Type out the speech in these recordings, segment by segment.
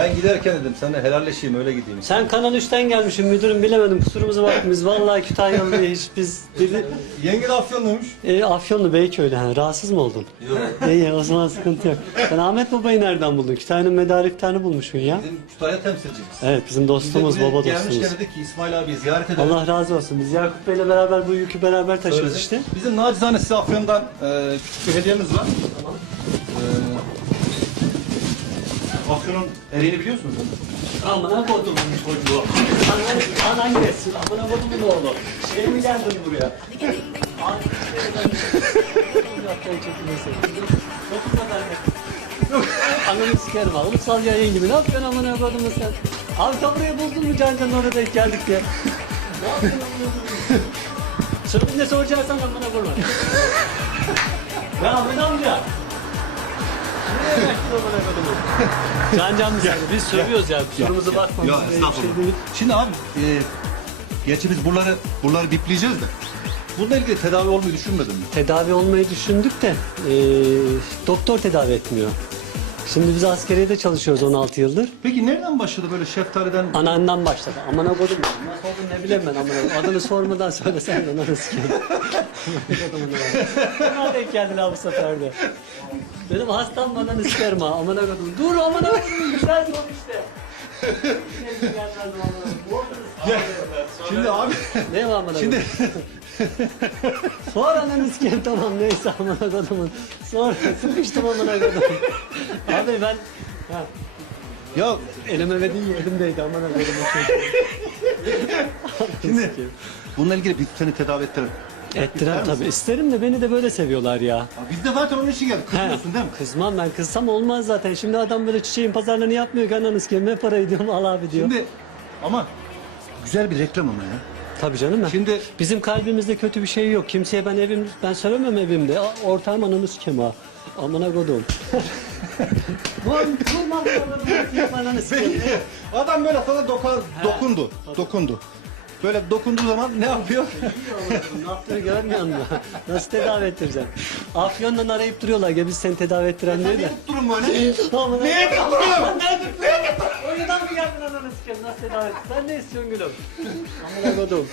Ben giderken dedim sana helalleşeyim öyle gideyim. Sen Kanal 3'ten gelmişsin müdürüm bilemedim kusurumuza bakma biz vallahi Kütahyalıyız biz dili, Yenge de Afyonluymuş. e, Afyonlu Beyköy'de ha, rahatsız mı oldun? Yok. İyi o zaman sıkıntı yok. Sen Ahmet Baba'yı nereden buldun? Kütahya'nın medariflerini bulmuşsun ya. Bizim Kütahya temsilcimiz. Evet bizim dostumuz Bize baba Gelmişken dostumuz. dedik ki İsmail abi ziyaret edelim. Allah razı olsun biz Yakup Bey'le beraber bu yükü beraber taşıyoruz Söyledik. işte. Bizim nacizane size Afyon'dan e, küçük bir hediyemiz var. E, Afyon'un eriğini biliyorsunuz değil mi? Amına kodumun çocuğu. Anan, anan gelsin. Amına kodumun oğlu. Şey mi geldin buraya? Ananı sikerim ha. Ulusal yayın gibi. Ne yapıyorsun amına kodumun sen? Abi tam buraya buldun mu Can Can'ın orada denk geldik diye. Ne yapıyorsun amına kodumun? Ne soracaksan amına koyma. Ya Ahmet amca. Can Can mı söyledi? Biz sövüyoruz ya. Kusurumuza bakma. Ya Biz öyle bir şey estağfurullah. Şimdi abi, e, gerçi biz buraları buraları bipleyeceğiz de. Bununla ilgili tedavi olmayı düşünmedin mi? tedavi olmayı düşündük de e, doktor tedavi etmiyor. Şimdi biz askeriyede çalışıyoruz 16 yıldır. Peki nereden başladı böyle şeftaliden? Anneannem başladı. Amına kodum. Nasıl olduğunu ne bileyim ben amına kodum. Adını sormadan söylesen de nasıl sikeyim. Bana denk geldiler bu sefer de. Benim hastam bana sikerim ha. Amına kodum. Dur amına kodum. Güzel sor işte. Kodum. Şimdi abi, Ne var amına şimdi Sonra ananı sikeyim tamam neyse amına kodumun. Sonra sıkıştım amına kodum. Abi ben ha, ya elime ve değil elimdeydi amına çocuğu. şimdi bununla ilgili biz seni tedavi ettirelim. Ettirem tabii. İsterim de beni de böyle seviyorlar ya. Ya Biz de zaten onun için geldik. Kızmıyorsun değil mi? Kızmam ben kızsam olmaz zaten. Şimdi adam böyle çiçeğin pazarlığını yapmıyor ki ananı sikeyim. Ne parayı diyorum al abi diyor. Şimdi ama güzel bir reklam ama ya. Tabii canım. Şimdi Bizim kalbimizde kötü bir şey yok. Kimseye ben evim ben söylemem evimde. A- Ortağım ananı sikem ha. Amına kodum. Bu durma bu ananı sikem. adam böyle sana dokan, dokundu. Dokundu. Böyle dokunduğu zaman ne yapıyor? ne yaptığını görmüyor musun? Nasıl tedavi ettireceğim? Afyon'dan arayıp duruyorlar. Gel biz seni tedavi ettiren diye de. Durun böyle. Amına Neye yapıyorsun? Oyundan mı geldin ananı sikem? Nasıl tedavi et? Sen ne istiyorsun gülüm? Amına kodum.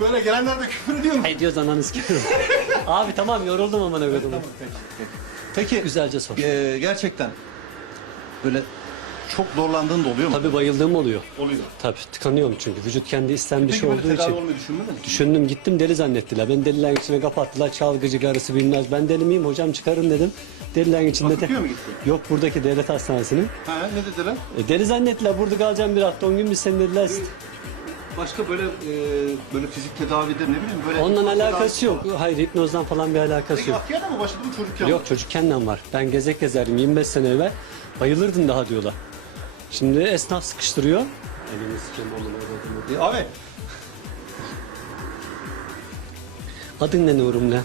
Böyle gelenler de küfür ediyor mu? Ay diyoruz ananı sikem. Abi tamam yoruldum amına kodum. Peki Güzelce sor. e, gerçekten böyle çok zorlandığın da oluyor mu? Tabii bayıldığım oluyor. Oluyor. Tabii tıkanıyorum çünkü. Vücut kendi isten bir şey böyle olduğu tedavi için. olmayı düşünmedin mi? Düşündüm gittim deli zannettiler. Beni delilerin içine kapattılar. Çalgıcı karısı bilmez. Ben deli miyim hocam çıkarın dedim. Delilerin içinde de... Bakırköy'e mi gittin? Yok buradaki devlet hastanesinin. Ha ne dediler? E, deli zannettiler. Burada kalacağım bir hafta 10 gün biz seni dediler. Başka böyle e, böyle fizik tedavidir ne bileyim böyle. Onunla tedavi- alakası yok. Hayır hipnozdan falan bir alakası Peki yok. Akya'da mı başladı mı çocukken? Yok çocukkenden var. Ben gezek gezerdim 25 sene evvel. Bayılırdın daha diyorlar. Şimdi esnaf sıkıştırıyor. Elini sikeyim amına abi Adın ne Nurum ne?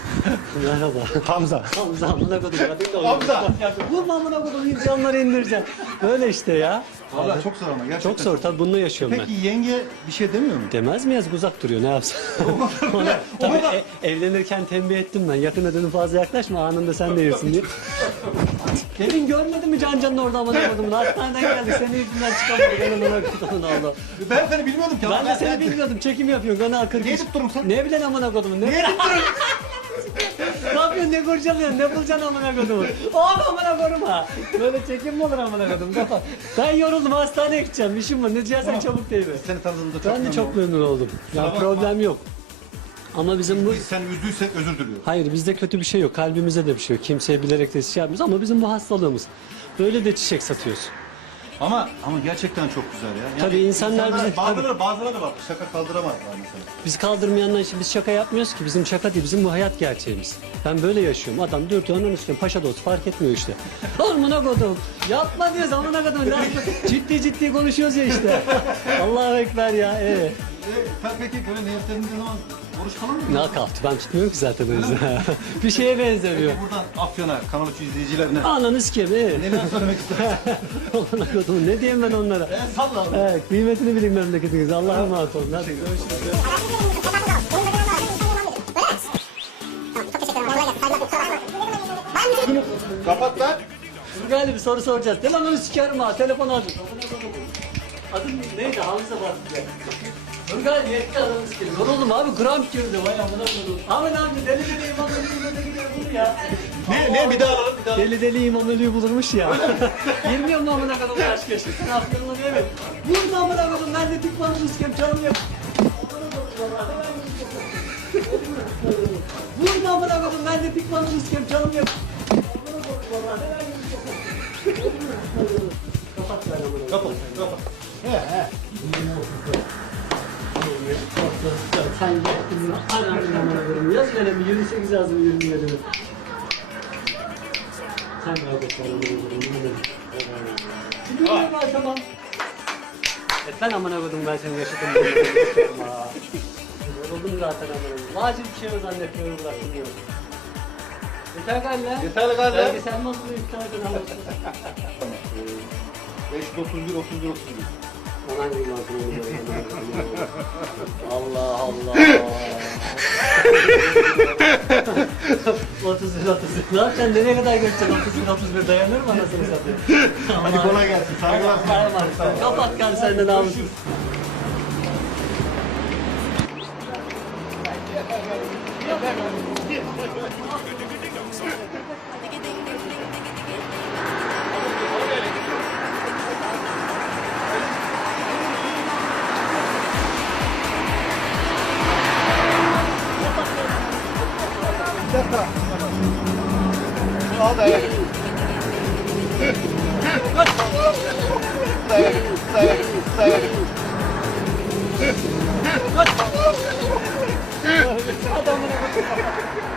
Merhaba. Hamza. Hamza amına kodum. Hamza. Vurma amına kodum insanları indireceğim. Böyle işte ya. Valla çok zor ama gerçekten. Çok zor tabii bununla yaşıyorum ben. Peki yenge bir şey demiyor mu? Demez mi yazık uzak duruyor ne yapsın? Ona, tabii e- evlenirken tembih ettim ben. Yakına dedim fazla yaklaşma anında sen de yersin diye. Demin görmedin mi Can Can'ın orada amına kodumun? Hastaneden geldik seni yüzünden çıkamadık. Ben amına kodumun Allah. Ben seni bilmiyordum ki. Ben de seni bilmiyordum. Çekim yapıyorsun. Kanal 40. Niye tuturum sen? Ne bilen amına kodumun? Ne, tuturum? ne yapıyorsun? Ne kurcalıyorsun? Ne bulacaksın amına kodumun? Oğlum amına kodum ha. Böyle çekim mi olur amına kodum? Kapat. Ben yoruldum hastaneye gideceğim. İşim var. Ne diyeceksen çabuk değil mi? Seni tanıdığımda çok Ben de memnun çok oldum. memnun oldum. Ya bakma. problem yok. Ama bizim bu Biz seni üzdüysek özür diliyorum. Hayır bizde kötü bir şey yok. Kalbimizde de bir şey yok. Kimseye bilerek de şey yapmıyoruz ama bizim bu hastalığımız. Böyle de çiçek satıyoruz. Ama ama gerçekten çok güzel ya. Yani Tabii insanlar bize- bazıları bazıları da var. Şaka kaldıramazlar mesela. Biz kaldırmayanlar için biz şaka yapmıyoruz ki. Bizim şaka değil, bizim bu hayat gerçeğimiz. Ben böyle yaşıyorum. Adam dürtü onun üstüne paşa dost fark etmiyor işte. Amına kodum. Yapma diyoruz amına kodum. Ne ciddi ciddi konuşuyoruz ya işte. Allahu Ekber ya. Ee. E, sen peki böyle niyetlerinde zaman oruç falan mı? Kalktı? Ben tutmuyorum ki zaten o yüzden. bir şeye benzemiyor. Buradan Afyon'a, Kanal 3 izleyicilerine Ananı sikeyim. Ee. neler söylemek istersin? Amına kodum. Ne diyeyim ben onlara? e, salla. Evet, kıymetini bilin memleketiniz. Allah'a emanet olun. Hadi. Kapat lan. Bir soru soracağız. Telefonunu sikerim ha. Telefon aldım. Adın neydi? Hamza diye. Turgay yetti adamı sikerim. Yoruldum abi. Gram kirli. Vay amına koydum. Ahmet abi deli deli imam ölüyü böyle gidiyor bunu ya. Ne ne bir daha alalım bir daha. Deli deli imam ölüyü bulurmuş ya. Girmiyor mu amına koydum aşk yaşasın. Ne yapıyorsun lan evet. Vurma amına koydum. Ben de tık bana sikerim. Canım yok. Vurma amına koydum. Ben de tık bana sikerim. Canım yok. Kapat ben amına koydum. Kapat Sen gittin mi? Anamın amına koyayım. Yaz öyle mi? 28 yazdım 27 mi? Sen bırak o amına koyayım. Şimdi ne var tamam. E ben amına koydum ben seni yaşadım. Yoruldum zaten amına. Vacil bir şey o zannetmiyorum bıraktım diyorum. Yeter galiba. Yeter galiba. Belgesel nasıl bir iptal edin anlatsın. 531 31 31. Gibi Allah Allah. 31 31. Ne yapacaksın? Nereye kadar götüreceksin? 31 31 dayanır mı anasını satayım? Hadi kolay gelsin. Saygılar. Karamar. Kapat kan sen de namussuz. Al Ha ha ha ha!